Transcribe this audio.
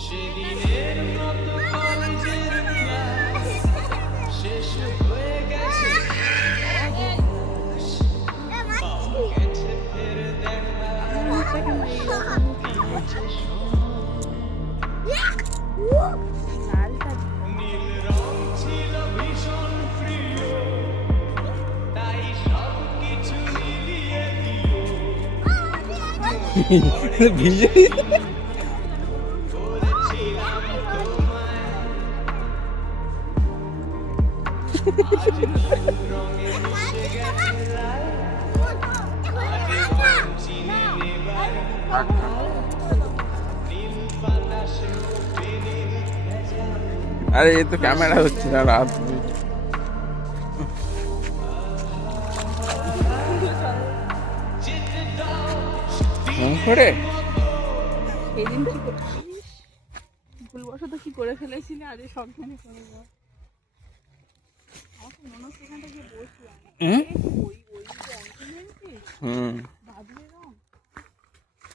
সেদিনের মতো কলেজের ক্লাস শেষ হয়ে গেছে, অবকাশ পাওয়া গেছে ফের দেখা, দিয়েছে নীল রং ছিল ভীষণ প্রিয়, তাই সব কিছু মিলিয়ে দিও। করেছিলাম তোমায় আজ রঙে মিশে গেছে লাল, আজ রং চিনে নেবার নীল বাতাসে ওঠেনি ভেজা। আরে এ তো ক্যামেরা হচ্ছে না রাত করে সেদিন কি করছিস? ভুলবশত কি করে ফেলেছিলি, আজ সাবধানে করে বল। আমার তো মনে হচ্ছে এখানটা গিয়ে বসলাম। ওই ওই যে অঙ্ক নিয়েছিস?